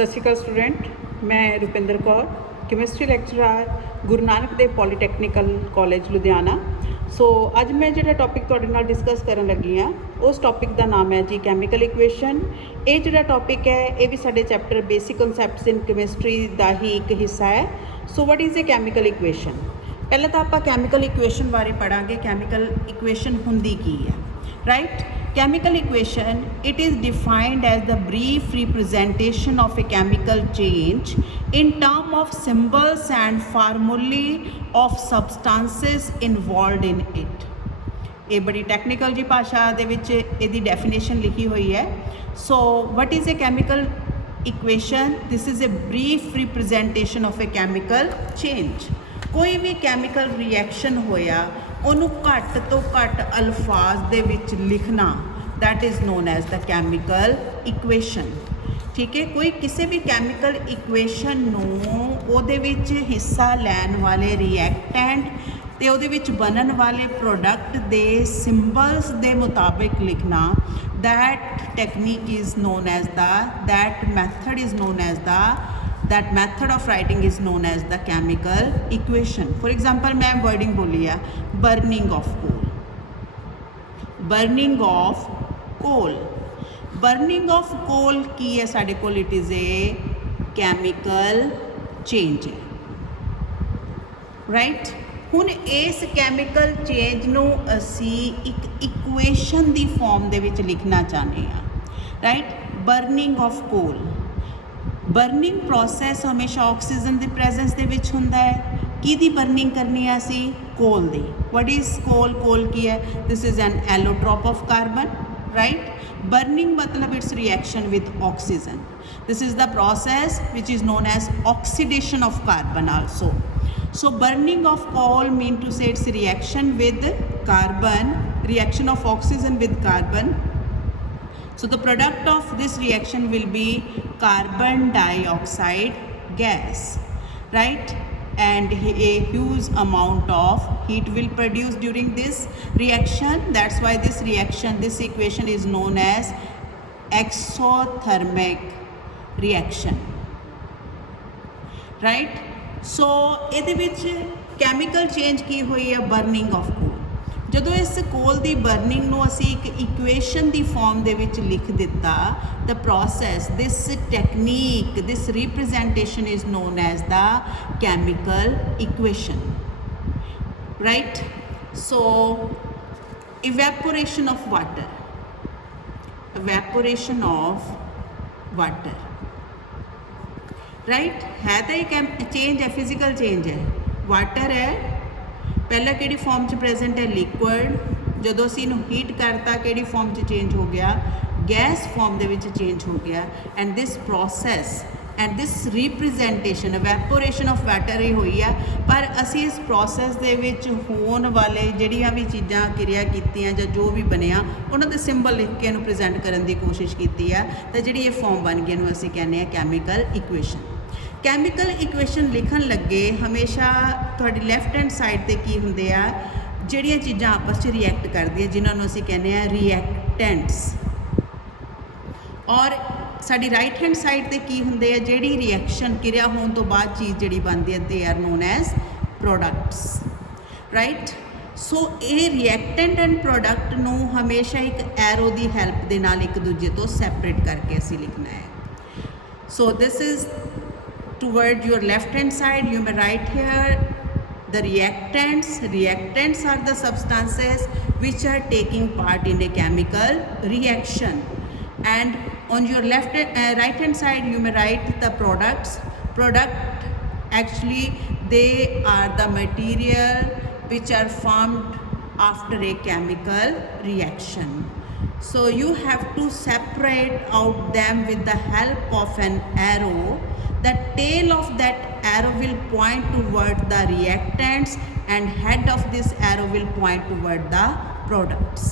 सत श्री अकाल स्टूडेंट, मैं Rupinder Kaur, chemistry lecturer Guru Nanak Dev पॉलीटैक्निकल college Ludhiana. सो अज मैं जो टॉपिक तुहाडे नाल डिस्कस करन लगी हाँ उस टॉपिक का नाम है जी कैमिकल इक्वेशन। ये जो टॉपिक है ये भी साडे चैप्टर बेसिक कॉन्सैप्ट्स इन केमिस्ट्री का ही एक हिस्सा है। So what is a chemical equation? पहले तो आप कैमिकल इक्वेशन बारे पढ़ांगे। कैमिकल इक्वेशन हुंदी की है, right? Chemical equation, it is defined as the brief representation of a chemical change in terms of symbols and formulae of substances involved in it. ये बड़ी technical जी भाषा दे विच इहदी डेफिनेशन लिखी हुई है। So what is a chemical equation? This is a brief representation of a chemical change. कोई भी chemical reaction होया उन्होंने घट तो घट अल्फाज दे विच लिखना, that is known as the chemical equation. ठीक है, कोई किसी भी कैमिकल इक्वेशन उहदे विच हिस्सा लैन वाले रिएक्टेंट ते उहदे विच बनन वाले प्रोडक्ट दे सिंबल्स दे मुताबिक लिखना, that technique is known as the, that method is known as the, that method of writing is known as the chemical equation. For example, मैं wording बोली है burning of coal, burning of coal, burning of coal की है साढ़े कोल, it is a chemical change, right? हुन इस chemical change नू असी एक equation दी form दे विच लिखना चाहते हैं, right? burning of coal, burning process हमेशा ऑक्सीजन की प्रेजेंस दे विच हुंदा है। की बर्निंग करनी है असी? कोल दी। What is coal? कोल की है? This is an allotrope of carbon, right? Burning मतलब it's reaction with oxygen. This is the process which is known as oxidation of carbon also. So burning of coal mean to say it's reaction with carbon, reaction of oxygen with carbon. So the product of this reaction will be carbon dioxide gas, right? And a huge amount of heat will produce during this reaction. That's why this reaction, this equation is known as exothermic reaction, right? So ਇਹਦੇ ਵਿੱਚ chemical change की हुई है burning of coal। ਜਦੋਂ ਇਸ ਕੋਲ ਦੀ burning ਨੂੰ ਅਸੀਂ ਇੱਕ ਇਕੁਏਸ਼ਨ ਦੀ ਫਾਰਮ ਦੇ ਵਿੱਚ ਲਿਖ ਦਿੱਤਾ, the process, this technique, this representation is known as the chemical equation, right? So evaporation of water, evaporation of water, right? ਹੈ ਤਾਂ ਇਹ ਚੇਂਜ ਹੈ, ਫਿਜ਼ੀਕਲ ਚੇਂਜ ਹੈ। ਵਾਟਰ है पहला कि फॉर्म च प्रेजेंट है लिक्विड, जो असी हीट करता कि फॉर्म च चेंज हो गया, गैस फॉर्म दे विच चेंज हो गया। And this process and this representation evaporation of water ही हुई है। पर असी इस प्रोसैस दे विच होने वाले जिहड़ियां भी चीज़ां क्रिया कीतियां जां जो भी बनिया उन्हां दे सिंबल लिख के इहनूं प्रेजेंट करन दी कोशिश कीती है, तो जिहड़ी ये फॉर्म बन गई इहनूं असी कहने कैमिकल इक्वेशन। कैमिकल इक्वेशन लिखन लगे हमेशा तुहाडी लैफ्ट हैंड साइड ते की हुंदे आ, जिहड़ियां चीज़ां आपस च रिएक्ट करदियां जिन्हां असीं कहने आ रिएक्टेंट्स, और साडी राइट हैंड साइड ते की हुंदे आ जिहड़ी रिएक्शन क्रिया होने तो बाद चीज़ जिहड़ी बनदी है, they are known as products, right? So ये रिएक्टेंट एंड प्रोडक्ट नूं हमेशा एक एरो की हैल्प दे नाल एक दूजे तो सैपरेट करके असीं लिखना है। सो this is toward your left hand side, you may write here the reactants. Reactants are the substances which are taking part in a chemical reaction, and on your right hand side you may write the products. Product, actually they are the material which are formed after a chemical reaction. So you have to separate out them with the help of an arrow. The tail of that arrow will point toward the reactants and head of this arrow will point toward the products.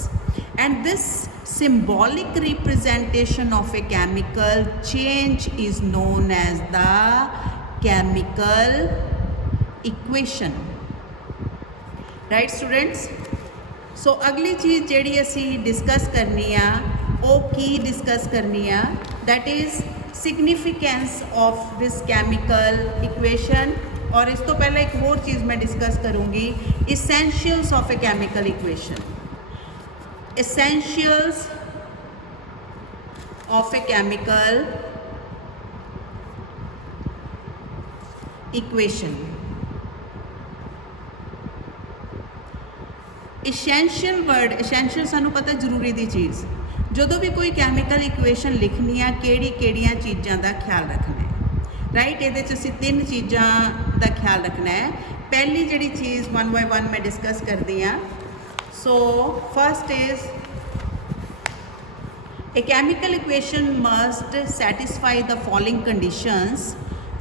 And this symbolic representation of a chemical change is known as the chemical equation, right students? So अगली चीज़ जिहड़ी असी discuss करनी आ, वो की discuss करनी आ, that is significance of this chemical equation. और इस तो पहले एक और चीज़ मैं डिस्कस करूँगी, essentials of a chemical equation. essentials of a chemical equation। essential word, essential सानू पता जरूरी दी चीज़, ਜਦੋਂ भी कोई chemical equation लिखनी है ਕਿਹੜੀਆਂ चीज़ों का ख्याल रखना है, राइट। ਇਹਦੇ 'ਚ ਅਸੀਂ 3 चीज़ों का ख्याल रखना है। पहली जिहड़ी चीज़ 1 by 1 मैं डिस्कस करती हाँ। So first is a chemical equation must satisfy the following conditions।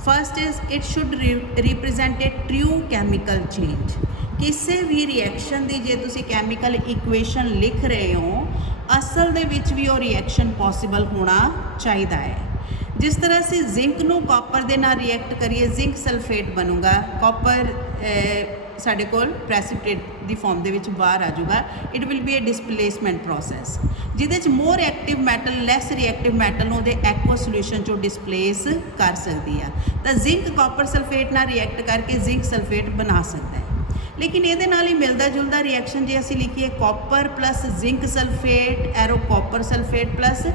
First is it should represent a true chemical change। किसी भी रिएक्शन की जे तुसी chemical equation लिख रहे हो असल दे विच भी वो रिएक्शन पॉसिबल होना चाहिए है। जिस तरह से जिंक नू कॉपर दे नाल रिएक्ट करिए जिंक सल्फेट बनूगा, कॉपर साढ़े कोल प्रेसिपिटेट दी फॉर्म दे विच बाहर आ जाऊगा। It will be a displacement process जिहदे more active metal less reactive metal नूं दे एक्वा सोल्यूशन चों डिसप्लेस कर सकती है। तो जिंक कॉपर सल्फेट नाल रिएक्ट करके जिंक सल्फेट बना सकता है। लेकिन ये नाल ही मिलता जुलता रिएक्शन जे असीं लिखीए copper plus zinc sulphate arrow copper sulphate plus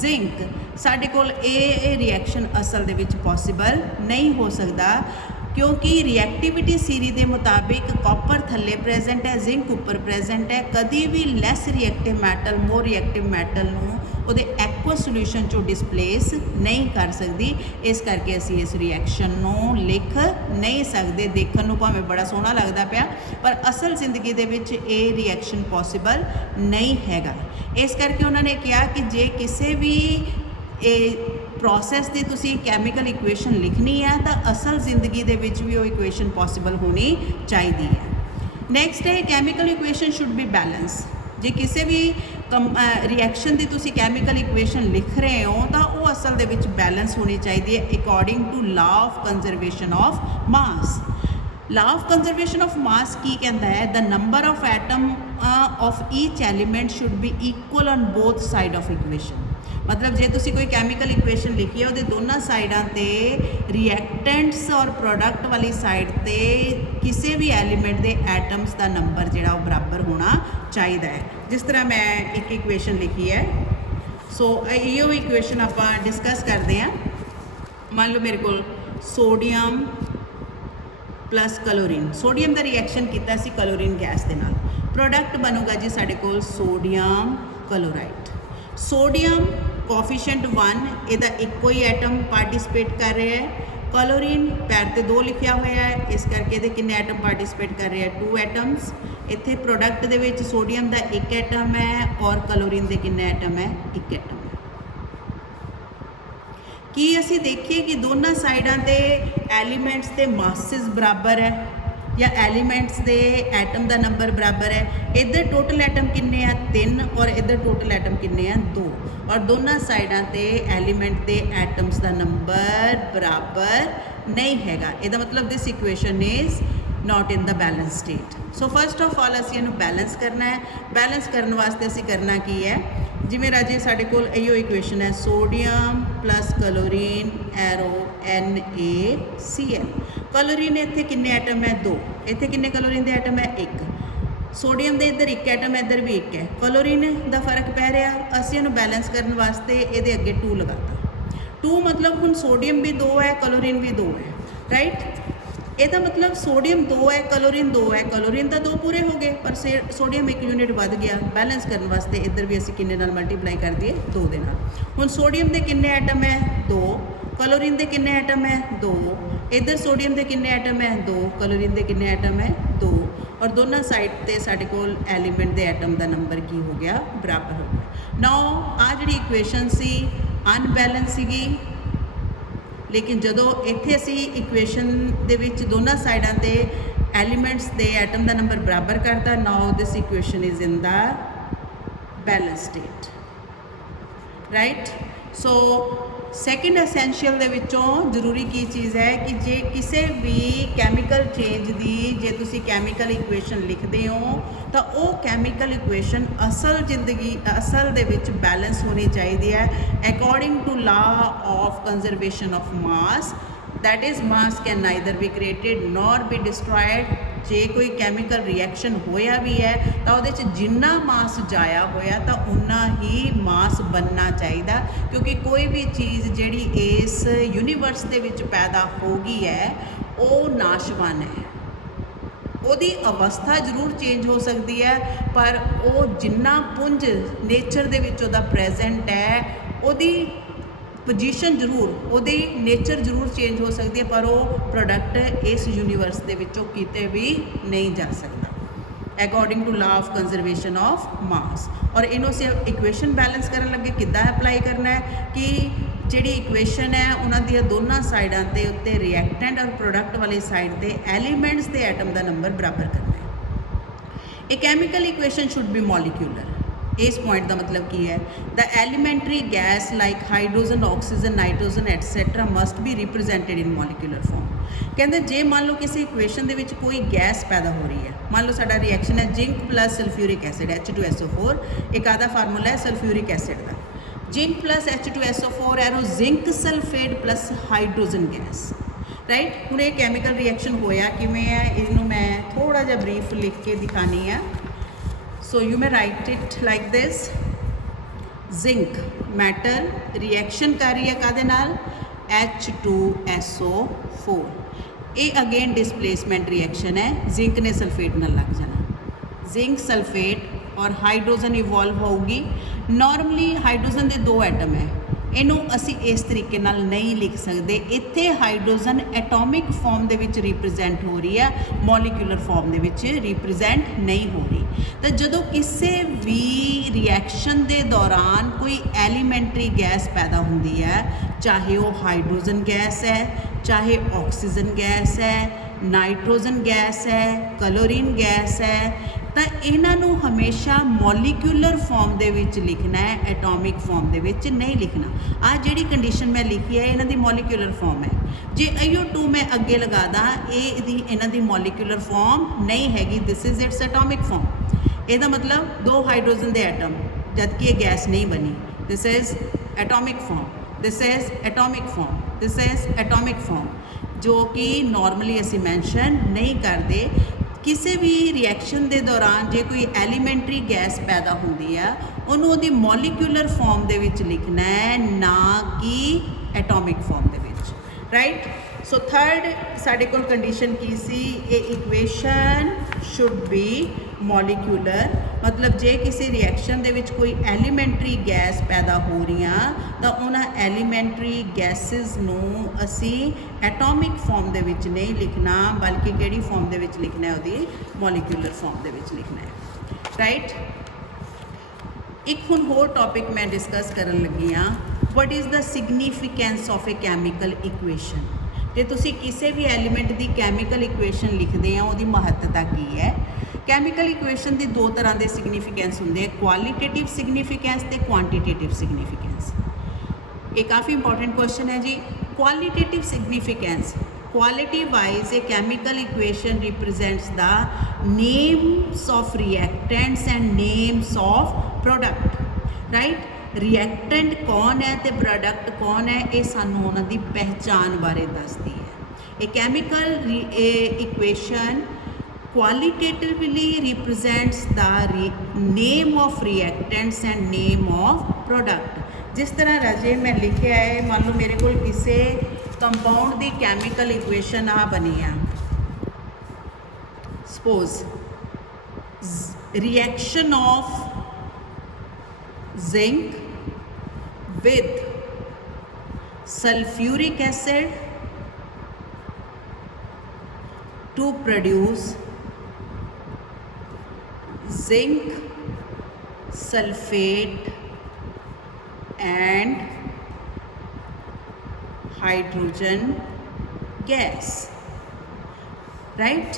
zinc, साडे कोल ये रिएक्शन असल दे विच पॉसिबल नहीं हो सकता, क्योंकि रिएक्टिविटी सीरी के मुताबिक कॉपर थले प्रेजेंट है जिंक उपर प्रेजेंट है। कभी भी less reactive metal more reactive metal वो एक्वा सोल्यूशन चो डिसप्लेस नहीं कर सकती। इस करके असी इस रिएक्शन को लिख नहीं सकते। देखने को भावें बड़ा सोहना लगता पाया पर असल जिंदगी दे विच ये रिएक्शन पॉसिबल नहीं हैगा। इस करके उन्होंने कहा कि जे किसी भी प्रोसैस की तुसी कैमिकल इक्वेशन लिखनी है तो असल जिंदगी दे विच भी वो इक्वेशन पॉसिबल होनी चाहिए है। नैक्सट है chemical equation should be balance. जे किसी भी रिएक्शन की तुसी कैमिकल इक्वेशन लिख रहे हो तो वो असल दे विच बैलेंस होनी चाहिए है according to law of conservation of mass. Law of conservation of mass की कहता है the number of atom of each element should be equal on both side of equation. मतलब जे तुसी कोई कैमिकल इक्वेशन लिखी है वो दोनों साइडों ते रिएक्टेंट्स और प्रोडक्ट वाली साइड ते किसी भी एलीमेंट के एटम्स का नंबर जिहड़ा वो बराबर होना चाहिए है। जिस तरह मैं एक इक्वेशन लिखी है, सो यो इक्वेशन आप डिस्कस करते हैं। मान लो मेरे को सोडियम प्लस क्लोरीन, सोडियम का रिएक्शन किया सी क्लोरीन गैस के नाल, प्रोडक्ट बनूगा जी साढ़े को सोडियम क्लोराइड। सोडियम कोफिशिएंट 1 ਇਹਦਾ ਇੱਕੋ ਹੀ ਐਟਮ ਪਾਰਟਿਸਿਪੇਟ ਕਰ ਰਿਹਾ ਹੈ। क्लोरीन पैर ते 2 लिखिया हुआ है, इस करके ये किन्ने एटम पार्टिसिपेट कर रहे हैं 2 एटम्स। इत्थे प्रोडक्ट दे विच सोडियम का 1 एटम है और क्लोरीन के किन्ने एटम है 1 एटम है। कि असी देखिए कि दोनों साइडों ते एलीमेंट्स के मासिस बराबर है या एलीमेंट्स के एटम का नंबर बराबर है। इधर टोटल एटम किन्ने हैं 3 और इधर टोटल एटम किन्ने हैं 2 और दोनों साइडों ते एलीमेंट के एटम्स का नंबर बराबर नहीं हैगा। इहदा मतलब this equation is not in the balance state. So first of all असीं इहनूं बैलेंस करना है। बैलेंस करने वास्ते असीं करना की है, जिवें राजे साडे कोल इहो इक्वेशन है sodium plus chlorine arrow NaCl। Chlorine इत्थे किन्ने एटम है 2, इत्थे किन्ने क्लोरीन के एटम है 1, सोडियम के इधर 1 एटम इधर भी 1 है। क्लोरीन का फर्क पै रहा, असीं इहनूं बैलेंस करने वास्ते इहदे अगे 2 लगाता। 2 मतलब हुण सोडियम भी 2 है क्लोरीन भी 2 है, राइट। ਇਹਦਾ मतलब सोडियम 2 है क्लोरीन 2 है, क्लोरीन तो 2 पूरे हो गए पर सोडियम 1 यूनिट बढ़ गया। बैलेंस करने वास्ते इधर भी असीं किन्ने नाल मल्टीप्लाई कर दिए 2 दे नाल। हुण सोडियम के किन्ने एटम है 2, क्लोरीन के किन्ने एटम है 2, इधर सोडियम के किन्ने एटम है 2, क्लोरीन के किन्ने एटम है 2 और दोनों साइड ते साडे कोल एलीमेंट के एटम का नंबर की हो गया बराबर हो गया। नाउ आ जिहड़ी इक्वेशन सी अनबैलेंस सीगी, लेकिन जदों इत्थे असी इक्वेशन दे विच दोनों साइडों ते एलीमेंट्स के एटम का नंबर बराबर करता, now this equation is in the balance state, right. So second essential ਦੇ ਵਿੱਚੋਂ ਜ਼ਰੂਰੀ ਕੀ ਚੀਜ਼ ਹੈ ਕਿ ਜੇ ਕਿਸੇ ਵੀ ਕੈਮੀਕਲ ਚੇਂਜ ਦੀ ਜੇ ਤੁਸੀਂ ਕੈਮੀਕਲ ਇਕੁਏਸ਼ਨ ਲਿਖਦੇ ਹੋ ਤਾਂ ਉਹ ਕੈਮੀਕਲ ਇਕੁਏਸ਼ਨ ਅਸਲ ਦੇ ਵਿੱਚ ਬੈਲੈਂਸ ਹੋਣੀ ਚਾਹੀਦੀ ਹੈ according to law of conservation of mass, that is mass can neither be created nor be destroyed। ਜੇ ਕੋਈ ਕੈਮੀਕਲ ਰਿਐਕਸ਼ਨ ਹੋਇਆ ਵੀ ਹੈ ਤਾਂ ਉਹਦੇ 'ਚ ਜਿੰਨਾ ਮਾਸ ਜਾਇਆ ਹੋਇਆ ਤਾਂ ਉਨਾ ਹੀ ਮਾਸ ਬਣਨਾ ਚਾਹੀਦਾ, ਕਿਉਂਕਿ ਕੋਈ ਵੀ ਚੀਜ਼ ਜਿਹੜੀ ਇਸ ਯੂਨੀਵਰਸ ਦੇ ਵਿੱਚ ਪੈਦਾ ਹੋ ਗਈ ਹੈ ਉਹ ਨਾਸ਼ਵਾਨ ਹੈ। ਉਹਦੀ ਅਵਸਥਾ ਜ਼ਰੂਰ ਚੇਂਜ ਹੋ ਸਕਦੀ ਹੈ ਪਰ ਉਹ ਜਿੰਨਾ ਪੁੰਜ ਨੇਚਰ ਦੇ ਵਿੱਚ ਉਹਦਾ ਪ੍ਰੈਜ਼ੈਂਟ ਹੈ ਉਹਦੀ ਪੋਜੀਸ਼ਨ ਜ਼ਰੂਰ, ਉਹਦੀ ਨੇਚਰ ਜ਼ਰੂਰ ਚੇਂਜ ਹੋ ਸਕਦੀ ਹੈ ਪਰ ਉਹ ਪ੍ਰੋਡਕਟ ਇਸ ਯੂਨੀਵਰਸ ਦੇ ਵਿੱਚੋਂ ਕਿਤੇ ਵੀ ਨਹੀਂ ਜਾ ਸਕਦਾ according to law of conservation of mass. ਔਰ ਇਹਨੂੰ ਅਸੀਂ ਇਕੁਏਸ਼ਨ ਬੈਲੈਂਸ ਕਰਨ ਲੱਗੇ ਕਿੱਦਾਂ ਅਪਲਾਈ ਕਰਨਾ ਹੈ ਕਿ ਜਿਹੜੀ ਇਕੁਏਸ਼ਨ ਹੈ ਉਹਨਾਂ ਦੀਆਂ ਦੋਨਾਂ ਸਾਈਡਾਂ ਦੇ ਉੱਤੇ ਰਿਐਕਟੈਂਟ ਔਰ ਪ੍ਰੋਡਕਟ ਵਾਲੀ ਸਾਈਡ ਤੇ ਐਲੀਮੈਂਟਸ ਦੇ ਐਟਮ ਦਾ ਨੰਬਰ ਬਰਾਬਰ ਕਰਨਾ ਹੈ। ਇਹ chemical equation should be molecular. ਇਸ ਪੁਆਇੰਟ ਦਾ ਮਤਲਬ ਕੀ ਹੈ? The elementary gas like hydrogen, oxygen, nitrogen et cetera must be represented in molecular form. ਕਹਿੰਦੇ ਜੇ ਮੰਨ ਲਓ ਕਿਸੇ ਇਕੁਏਸ਼ਨ ਦੇ ਵਿੱਚ ਕੋਈ ਗੈਸ ਪੈਦਾ ਹੋ ਰਹੀ ਹੈ, ਮੰਨ ਲਓ ਸਾਡਾ ਰਿਐਕਸ਼ਨ ਹੈ zinc plus sulphuric acid H2SO4, ਇੱਕ ਆਦਾ ਫਾਰਮੂਲਾ ਹੈ ਸਲਫਿਊਰਿਕ ਐਸਿਡ ਦਾ, zinc plus H2SO4 arrow zinc sulphate plus hydrogen gas, right. ਹੁਣ ਇਹ ਕੈਮੀਕਲ ਰਿਐਕਸ਼ਨ ਹੋਇਆ ਕਿਵੇਂ ਹੈ ਇਹਨੂੰ ਮੈਂ ਥੋੜਾ ਜਿਹਾ ਬਰੀਫ ਲਿਖ ਕੇ ਦਿਖਾਣੀ ਆ। So you may write it like this, zinc metal reaction कर रही है कादे नाल H2SO4, ये अगेन डिसप्लेसमेंट रिएक्शन है, जिंक ने सल्फेट नाल लग जाना, जिंक सल्फेट और हाइड्रोजन इवॉल्व होगी। नॉर्मली हाइड्रोजन के 2 एटम है, ਇਹਨੂੰ ਅਸੀਂ ਇਸ ਤਰੀਕੇ ਨਾਲ ਨਹੀਂ ਲਿਖ ਸਕਦੇ। ਇੱਥੇ ਹਾਈਡਰੋਜਨ ਐਟੋਮਿਕ ਫਾਰਮ ਦੇ ਵਿੱਚ ਰਿਪਰੈਜ਼ੈਂਟ ਹੋ ਰਹੀ ਹੈ, ਮੋਲੀਕਿਊਲਰ ਫਾਰਮ ਦੇ ਵਿੱਚ ਰਿਪਰੈਜ਼ੈਂਟ ਨਹੀਂ ਹੋ ਰਹੀ। ਤਾਂ ਜਦੋਂ ਕਿਸੇ ਵੀ ਰਿਐਕਸ਼ਨ ਦੇ ਦੌਰਾਨ ਕੋਈ ਐਲੀਮੈਂਟਰੀ ਗੈਸ ਪੈਦਾ ਹੁੰਦੀ ਹੈ, ਚਾਹੇ ਉਹ ਹਾਈਡਰੋਜਨ ਗੈਸ ਹੈ, ਚਾਹੇ ਆਕਸੀਜਨ ਗੈਸ ਹੈ, ਨਾਈਟ੍ਰੋਜਨ ਗੈਸ ਹੈ, ਕਲੋਰੀਨ ਗੈਸ ਹੈ, ਤਾਂ ਇਹਨਾਂ ਨੂੰ ਹਮੇਸ਼ਾ ਮੋਲੀਕਿਊਲਰ ਫਾਰਮ ਦੇ ਵਿੱਚ ਲਿਖਣਾ ਹੈ, ਐਟੋਮਿਕ ਫਾਰਮ ਦੇ ਵਿੱਚ ਨਹੀਂ ਲਿਖਣਾ। ਆਹ ਜਿਹੜੀ ਕੰਡੀਸ਼ਨ ਮੈਂ ਲਿਖੀ ਹੈ ਇਹਨਾਂ ਦੀ ਮੋਲੀਕਿਊਲਰ ਫਾਰਮ ਹੈ। ਜੇ AO2 ਮੈਂ ਅੱਗੇ ਲਗਾ ਦਾਂ ਇਹਨਾਂ ਦੀ ਮੋਲੀਕਿਊਲਰ ਫਾਰਮ ਨਹੀਂ ਹੈਗੀ, this is its atomic form. ਇਹਦਾ ਮਤਲਬ 2 ਹਾਈਡਰੋਜਨ ਦੇ ਐਟਮ ਜਦਕਿ ਇਹ ਗੈਸ ਨਹੀਂ ਬਣੀ, this is atomic form, this is atomic form, this is atomic form, ਜੋ ਕਿ ਨਾਰਮਲੀ ਅਸੀਂ ਮੈਂਸ਼ਨ ਨਹੀਂ ਕਰਦੇ। ਕਿਸੇ ਵੀ ਰਿਐਕਸ਼ਨ ਦੇ ਦੌਰਾਨ ਜੇ ਕੋਈ ਐਲੀਮੈਂਟਰੀ ਗੈਸ ਪੈਦਾ ਹੁੰਦੀ ਆ ਉਹਨੂੰ ਉਹਦੀ ਮੋਲੀਕਿਊਲਰ ਫਾਰਮ ਦੇ ਵਿੱਚ ਲਿਖਣਾ ਹੈ, ਨਾ ਕਿ ਐਟੋਮਿਕ ਫਾਰਮ ਦੇ ਵਿੱਚ, ਰਾਈਟ। ਸੋ ਥਰਡ ਸਾਡੇ ਕੋਲ ਕੰਡੀਸ਼ਨ ਕੀ ਸੀ? ਇਹ ਇਕੁਏਸ਼ਨ ਸ਼ੁੱਡ ਬੀ ਮੋਲੀਕਿਊਲਰ, ਮਤਲਬ ਜੇ ਕਿਸੇ ਰਿਐਕਸ਼ਨ ਦੇ ਵਿੱਚ ਕੋਈ ਐਲੀਮੈਂਟਰੀ ਗੈਸ ਪੈਦਾ ਹੋ ਰਹੀਆਂ ਤਾਂ ਉਹਨਾਂ ਐਲੀਮੈਂਟਰੀ ਗੈਸਿਸ ਨੂੰ ਅਸੀਂ ਐਟੋਮਿਕ ਫਾਰਮ ਦੇ ਵਿੱਚ ਨਹੀਂ ਲਿਖਣਾ, ਬਲਕਿ ਕਿਹੜੀ ਫਾਰਮ ਦੇ ਵਿੱਚ ਲਿਖਣਾ ਹੈ? ਉਹਦੀ ਮੋਲੀਕਿਊਲਰ ਫਾਰਮ ਦੇ ਵਿੱਚ ਲਿਖਣਾ ਹੈ, ਰਾਈਟ। ਇੱਕ ਹੁਣ ਹੋਰ ਟੌਪਿਕ ਮੈਂ ਡਿਸਕਸ ਕਰਨ ਲੱਗੀ ਹਾਂ, what is the significance of A chemical equation. ਜੇ ਤੁਸੀਂ ਕਿਸੇ ਵੀ ਐਲੀਮੈਂਟ ਦੀ ਕੈਮੀਕਲ ਇਕੁਏਸ਼ਨ ਲਿਖਦੇ ਆ ਉਹਦੀ ਮਹੱਤਤਾ ਕੀ ਹੈ? ਕੈਮੀਕਲ ਇਕੁਏਸ਼ਨ ਦੀ 2 ਤਰ੍ਹਾਂ ਦੇ ਸਿਗਨੀਫੀਕੈਂਸ ਹੁੰਦੇ, ਕੁਆਲੀਟੇਟਿਵ ਸਿਗਨੀਫੀਕੈਂਸ ਤੇ ਕੁਆਂਟੀਟੇਟਿਵ ਸਿਗਨੀਫੀਕੈਂਸ। ਇਹ ਕਾਫੀ ਇੰਪੋਰਟੈਂਟ ਕੁਐਸਚਨ ਹੈ ਜੀ। ਕੁਆਲੀਟੇਟਿਵ significance, quality wise a chemical equation represents the names of reactants and names of product, right। reactant कौन है तो product कौन है, ये सानू उन्हां दी पहचान बारे दसदी है। a chemical equation qualitatively represents the name of reactants and name of product। जिस तरह राजे मैं लिखा है, मान लो मेरे को किसी कंपाउंड की कैमिकल इक्वेशन आ बनी है, suppose reaction of zinc with sulphuric acid to produce zinc sulphate and hydrogen gas, right.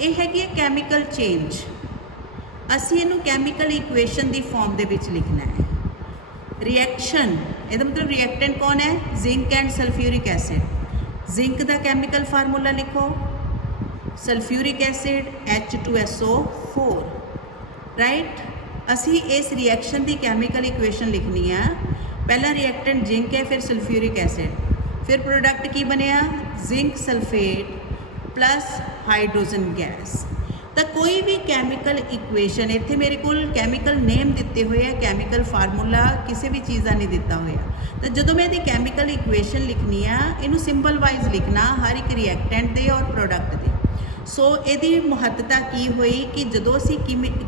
ये हैगी कैमिकल चेंज, असी इनू कैमिकल इक्वेशन की फॉर्म दे विच लिखना है। रिएक्शन ਇਹਦਾ मतलब रिएक्टेंट कौन है zinc and sulphuric acid zinc का केमिकल फार्मूला लिखो सल्फ्यूरिक एसिड H2SO4 राइट असी इस रिएक्शन की केमिकल इक्वेशन लिखनी है पहला रिएक्टेंट जिंक है फिर सल्फ्यूरिक एसिड फिर प्रोडक्ट की बनया zinc sulphate plus hydrogen gas तो कोई भी कैमिकल इक्वेशन इत्थे मेरे को कैमिकल नेम दिते हुए है कैमिकल फार्मूला किसी भी चीज़ का नहीं दिता हुआ तो जो मैं यदि कैमिकल इक्वेशन लिखनी है इनू सिंबल वाइज लिखना हर एक रिएक्टेंट दे और प्रोडक्ट दे सो यदी महत्ता की हुई कि जो असी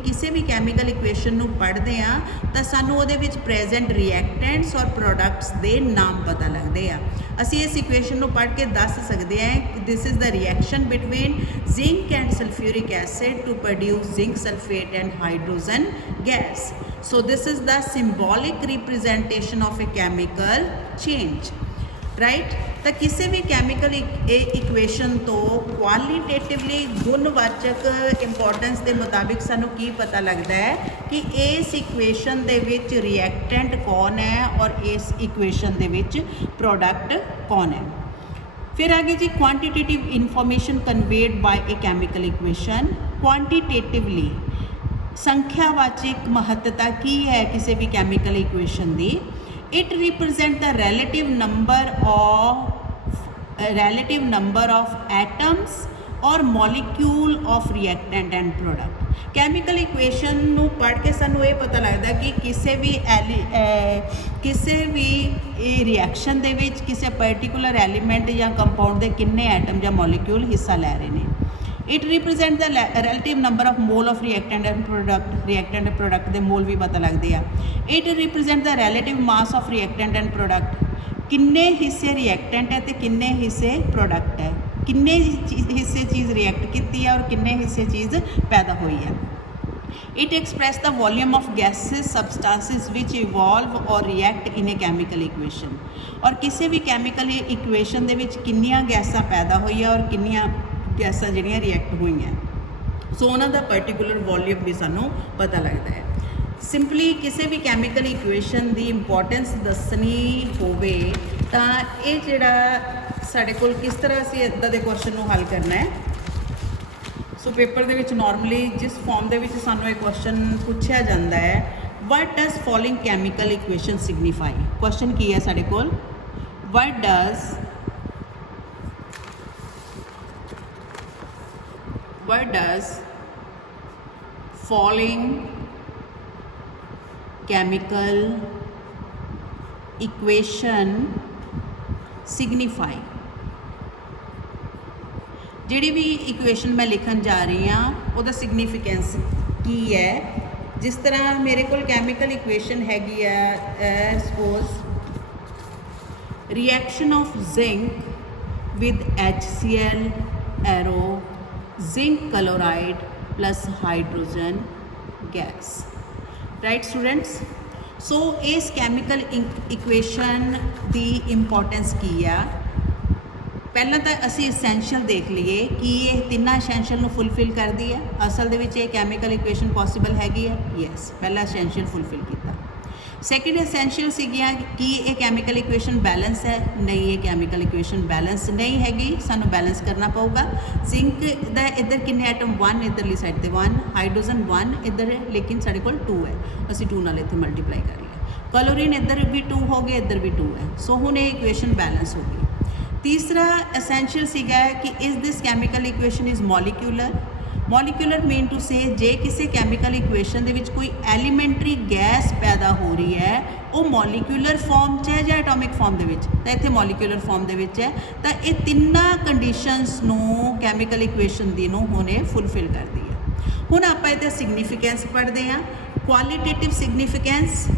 किसी भी कैमिकल इक्वेशन नू पढ़ते हैं तो सानू उहदे विच प्रेजेंट रिएक्टेंट्स और प्रोडक्ट्स दे नाम पता लगते हैं असी इस इक्वेशन नू पढ़ के दस सकते हैं this is the reaction between zinc and sulphuric acid to produce zinc sulphate and hydrogen gas so this is the symbolic representation of a chemical change right तो किसी भी कैमिकल इक्वेशन तो क्वालिटेटिवली गुणवाचक इंपॉर्टेंस के मुताबिक सानू की पता लगता है कि इस इक्वेशन दे विच रिएक्टेंट कौन है और इस इक्वेशन दे विच प्रोडक्ट कौन है फिर आगे जी quantitative information conveyed by a chemical equation quantitatively संख्यावाचक महत्ता की है किसी भी केमिकल इक्वेशन की it represent the relative number of atoms or molecule of reactant and product chemical equation नू पढ़ के सानू ये पता लगता कि किसी भी रिएक्शन दे विच किसी पर्टिकुलर एलीमेंट या कंपाउंड के किन्ने एटम या मॉलिक्यूल हिस्सा लै रहे हैं it represent the relative number of mole of reactant and product के मोल भी पता लगते हैं it represent the relative mass of reactant and product किन्ने हिस्से रिएक्टेंट है तो किन्ने हिस्से प्रोडक्ट है किन्ने हिस्से चीज़ रिएक्ट की है और किन्ने हिस्से चीज़ पैदा हुई है it express the volume of gases substances which evolve और react in a chemical equation और किसी भी कैमिकल इक्वेशन दे विच किन्नियां गैसां पैदा हुई है और किन्नियां गैसां जिहड़ियां रिएक्ट हुई हैं सो उन्हां दा पर्टिकुलर वॉल्यूम भी सानू पता लगता है सिंपली किसी भी कैमिकल इक्वेशन की इंपॉर्टेंस दसनी होवे तां ये जिहड़ा साडे कोल किस तरह असीं इदां दे क्वेश्चन नूं हल करना है सो पेपर दे विच नॉर्मली जिस फॉर्म दे विच सानू ये क्वेश्चन पूछा जाता है what does following chemical equation signify question की है साडे कोल what does following chemical equation signify जिहड़ी भी इक्वेशन मैं लिखन जा रही हाँ उसका सिग्निफिकेंस की है जिस तरह मेरे को केमिकल इक्वेशन हैगी है suppose reaction of zinc with HCl arrow zinc chloride plus hydrogen gas right students so इस कैमिकल इक्वेशन की इंपॉर्टेंस की है पहला तो असी essential देख लीए कि ये तीनों essential ਨੂੰ फुलफिल करती है असल दे विच ये कैमिकल इक्वेशन पॉसिबल हैगी है यस पहला essential फुलफिल किया सैकेंड essential सीगियां कि ये कैमिकल इक्वेशन बैलेंस है नहीं ये कैमिकल इक्वेशन बैलेंस नहीं हैगी सानू बैलेंस करना पऊगा जिंक दा इधर किन्ने एटम 1 इधरली साइड ते 1 हाइड्रोजन 1 इधर है लेकिन साडे कोल 2 है असी 2 नाल इत्थे मल्टीप्लाई कर लिया क्लोरीन इधर भी 2 हो गए इधर भी 2 है सो हुण ये इक्वेशन बैलेंस हो गई तीसरा essential सीगा कि is this chemical equation is molecular mean to say जे किसी कैमिकल इक्वेशन दे विच कोई एलीमेंटरी गैस पैदा हो रही है वो मॉलिक्यूलर फॉर्म च है या एटॉमिक फॉर्म दे विच तो इत्थे मॉलिक्यूलर फॉर्म दे विच है तो ये तिन्ना कंडीशनस नूं कैमिकल इक्वेशन दी नूं हुणे फुलफिल करती है हुण आपां इहदा सिग्नीफिकेंस पढ़ते हैं qualitative सिग्नीफिकेंस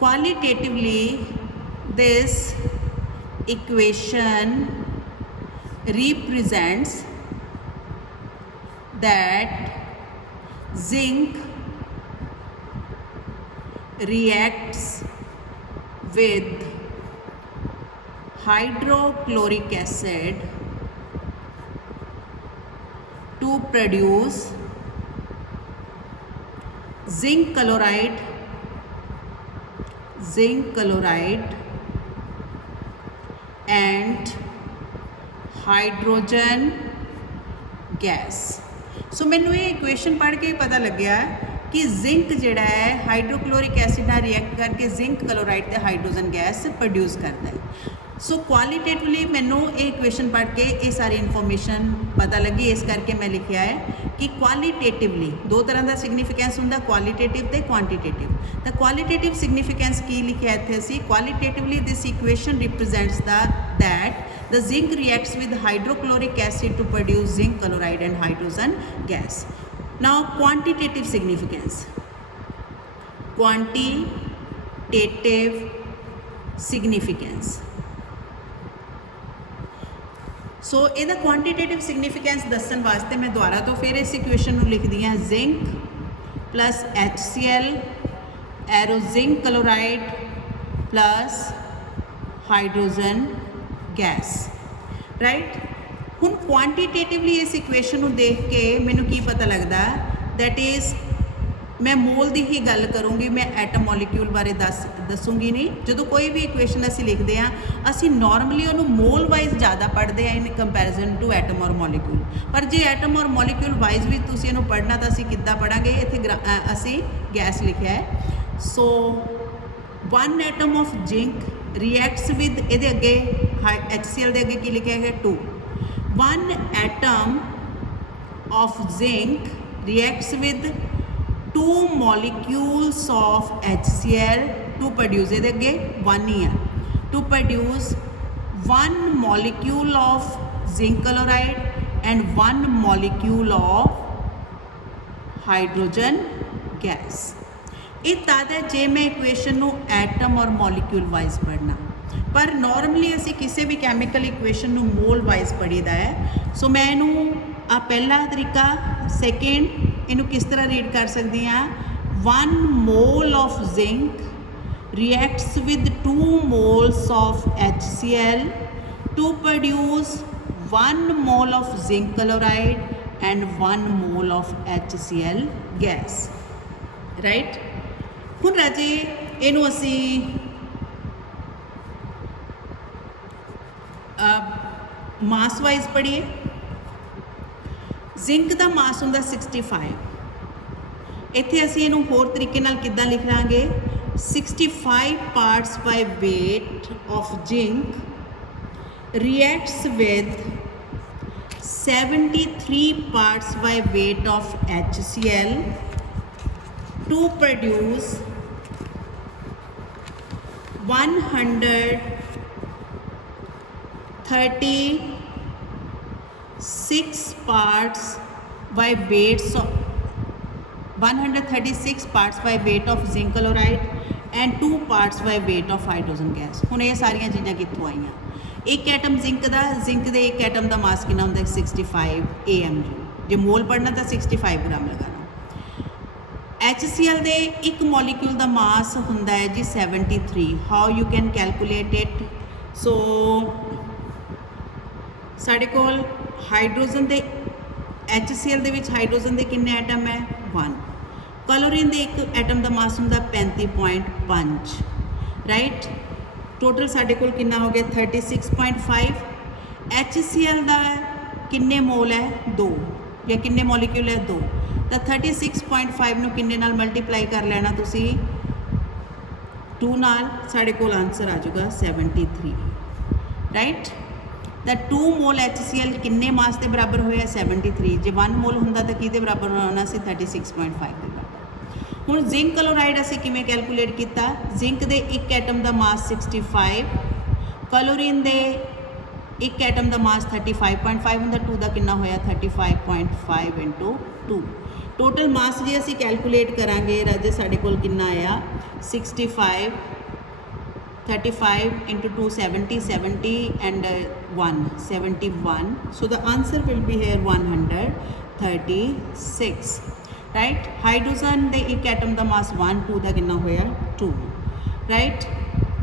qualitatively this equation represents that zinc reacts with hydrochloric acid to produce zinc chloride and hydrogen gas. So मैनू ये इक्वेशन पढ़ के पता लग्या कि जिंक जिहड़ा है हाइड्रोक्लोरिक एसिड नाल रिएक्ट करके जिंक क्लोराइड ते हाइड्रोजन गैस प्रोड्यूस करता है। सो क्वालिटेटिवली मैनू ये इक्वेशन पढ़ के ये सारी इन्फॉर्मेशन पता लगी, इस करके मैं लिखा है कि क्वालिटेटिवली दो तरह का सिग्निफिकेंस हुंदा, क्वालिटेटिव ते क्वांटिटेटिव। द क्वालिटेटिव सिग्निफिकेंस की लिखा इत्थे असीं, qualitatively this equation represents that the zinc reacts with hydrochloric acid to produce zinc chloride and hydrogen gas. Now quantitative significance, सो ਇਹਦਾ quantitative significance ਦੱਸਣ ਵਾਸਤੇ मैं ਦੁਬਾਰਾ ਤੋਂ ਫਿਰ ਇਸ ਇਕੁਏਸ਼ਨ ਨੂੰ ਲਿਖਦੀ ਹਾਂ, zinc plus HCl arrow zinc chloride plus hydrogen gas, right. हुण क्वांटिटेटिवली इस इक्वेशन को देख के मैनू की पता लगता, दैट इज़ मैं मोल की ही गल करूँगी, मैं एटम मॉलिक्यूल बारे दसूँगी नहीं। जो कोई भी इक्वेशन असी लिखते हैं असी नॉर्मली उन्होंने मोल वाइज ज़्यादा पढ़ते हैं इन कंपैरिजन टू एटम और मॉलिक्यूल, पर जे एटम और मॉलिक्यूल वाइज भी तुसीं इहनूं पढ़ना तो असी किद्दां पढ़ांगे, इत्थे असी गैस लिखा है। सो 1 atom of zinc reacts with ये अगे HCl के अगे की लिखा है 2। 1 atom of zinc reacts with 2 molecules of HCl to produce, ये अगे 1 ही है, to produce 1 molecule of zinc chloride and 1 molecule of hydrogen gas. ये तद है जे मैं इक्वेशन नू एटम और मॉलिक्यूल वाइज पढ़ना, पर नॉर्मली असी किसी भी कैमिकल इक्वेशन नू मोल वाइज पढ़ीदा है। सो मैं इनू आ पहला तरीका, सैकेंड इनू किस तरह रीड कर सकती हाँ, 1 mole of zinc reacts with 2 moles of HCl to produce 1 mole of zinc chloride and 1 mole of HCl gas, right. हुण राजे इनू असी मास वाइज पढ़िए। जिंक का मास होंदा 65, इत्थे असी इनू होर तरीके नाल किद्दां लिख लांगे, 65 parts by weight of zinc reacts with 73 parts by weight of HCl to produce 136 parts by weights of 136 parts by weight of zinc chloride and 2 parts by weight of hydrogen gas। हुण ये सारियां चीज़ां कित्थों आईयां, एक atom zinc दे एक atom का मास कितना होंदा 65 AMG, जे मोल पढ़ना तो 65 ग्राम लगाना। HCl दे एक मॉलिक्यूल का मास हुंदा है जी 73। How you can calculate it, so साढ़े कोल हाइड्रोजन दे HCl दे विच हाइड्रोजन दे किन्ने एटम है 1, क्लोरीन दे एक एटम का मास हुंदा 35.5, राइट। टोटल साढ़े कोल किन्ना हो गया 36.5। HCl दा किन्ने मोल है 2, या किन्ने मॉलिक्यूल है 2, तो 36.5 नूं किन्ने नाल मल्टीप्लाई कर लेना तुसी 2 नाल, साढ़े कोल आंसर आ जाएगा 73, राइट। द 2 मोल HCl किन्ने मास के बराबर होया 73, जे 1 मोल हुंदा तो किहदे बराबर होना सी 36.5 के बराबर। हुण जिंक क्लोराइड असीं किवें कैलकुलेट किया, जिंक दे एक एटम का मास 65, क्लोरीन दे एक एटम का मास 35.5 हुंदा, 2 का कितना होया 35.5 इंटू 2। टोटल मास जी असी कैलकुलेट करांगे राजे साढ़े कोल कितना आया 65, 35 into 2 70, 70 and 1 71। So the answer will be here 136, right. Hydrogen दे एक एटम का मास 1, 2 का कितना होया 2, राइट।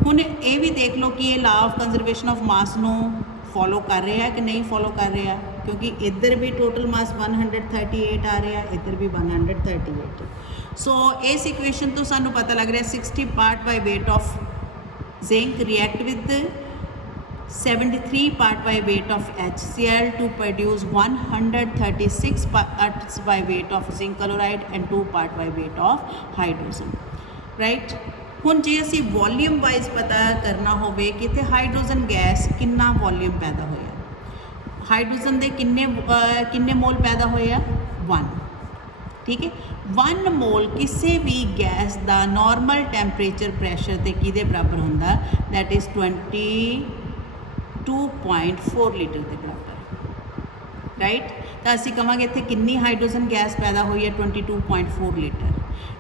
हुण ये भी देख लो कि ये लॉ ऑफ कंजरवेशन ऑफ मास नूं फॉलो कर रहे हैं कि नहीं फॉलो कर रहे हैं, क्योंकि इधर भी टोटल मास 138 आ रहा है, इधर भी 138। सो इस इक्वेशन तो सानू पता लग रहा है 60 part by weight of zinc react with 73 part by weight of HCl to produce 136 parts by weight of zinc chloride and 2 part by weight of hydrogen. Right? ਹੁਣ ਜੇ ਅਸੀਂ ਵੋਲੀਅਮ ਵਾਈਜ਼ ਪਤਾ ਕਰਨਾ ਹੋਵੇ ਕਿ ਇੱਥੇ ਹਾਈਡਰੋਜਨ ਗੈਸ ਕਿੰਨਾ volume ਪੈਦਾ ਹੋਇਆ, ਹਾਈਡਰੋਜਨ ਦੇ ਕਿੰਨੇ ਮੋਲ ਪੈਦਾ ਹੋਏ ਆ 1, ਠੀਕ ਹੈ। 1 ਮੋਲ ਕਿਸੇ ਵੀ ਗੈਸ ਦਾ ਨਾਰਮਲ ਟੈਂਪਰੇਚਰ ਪ੍ਰੈਸ਼ਰ ਤੇ ਕਿਹਦੇ ਬਰਾਬਰ ਹੁੰਦਾ, ਦੈਟ ਇਜ਼ 22.4 ਲੀਟਰ ਦੇ ਬਰਾਬਰ, ਰਾਈਟ। ਤਾਂ ਅਸੀਂ ਕਹਾਂਗੇ ਇੱਥੇ ਕਿੰਨੀ ਹਾਈਡਰੋਜਨ ਗੈਸ ਪੈਦਾ ਹੋਈ ਹੈ 22.4 litre.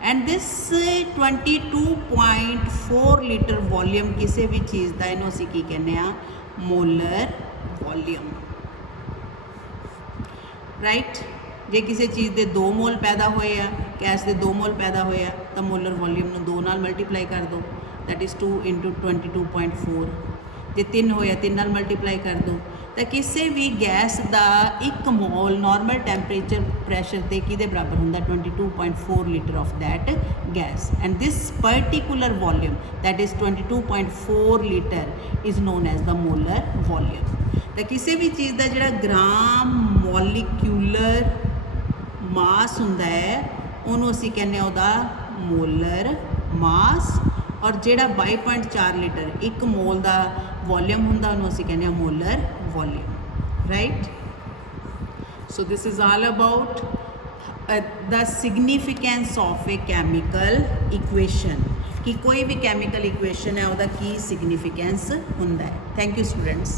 And this 22.4 litre volume ਕਿਸੇ ਵੀ ਚੀਜ਼ ਦਾ ਇਹਨੂੰ ਅਸੀਂ ਕੀ ਕਹਿੰਦੇ ਆ, ਮੋਲਰ ਵੋਲੀਅਮ, ਰਾਈਟ। ਜੇ ਕਿਸੇ ਚੀਜ਼ ਦੇ 2 ਮੋਲ ਪੈਦਾ ਹੋਏ ਆ, ਗੈਸ ਦੇ 2 ਮੋਲ ਪੈਦਾ ਹੋਏ ਆ, ਤਾਂ ਮੋਲਰ ਵੋਲੀਅਮ ਨੂੰ 2 ਨਾਲ ਮਲਟੀਪਲਾਈ ਕਰ ਦਿਓ, ਦੈਟ ਇਜ਼ 2 × 22.4। ਜੇ 3 ਹੋਇਆ 3 ਨਾਲ ਮਲਟੀਪਲਾਈ ਕਰ ਦਿਓ। ਤਾਂ ਕਿਸੇ ਵੀ ਗੈਸ ਦਾ 1 ਮੋਲ ਨਾਰਮਲ ਟੈਂਪਰੇਚਰ ਪ੍ਰੈਸ਼ਰ ਤੇ ਕਿਹਦੇ ਬਰਾਬਰ ਹੁੰਦਾ 22.4 litre of that gas. And this particular volume that is 22.4 litre is known as the molar volume. ਤਾਂ ਕਿਸੇ ਵੀ ਚੀਜ਼ ਦਾ ਜਿਹੜਾ ਗ੍ਰਾਮ ਮੋਲੀਕਿਊਲਰ ਮਾਸ ਹੁੰਦਾ ਹੈ ਉਹਨੂੰ ਅਸੀਂ ਕਹਿੰਦੇ ਹਾਂ ਉਹਦਾ ਮੋਲਰ ਮਾਸ, ਔਰ ਜਿਹੜਾ 22.4 ਲੀਟਰ 1 ਮੋਲ ਦਾ ਵੋਲੀਅਮ ਹੁੰਦਾ ਉਹਨੂੰ ਅਸੀਂ ਕਹਿੰਦੇ ਹਾਂ molar volume, right. So this is all about the significance of a chemical equation, कि कोई भी chemical equation है ਉਹਦਾ ਕੀ significance ਹੁੰਦਾ ਹੈ। Thank you students।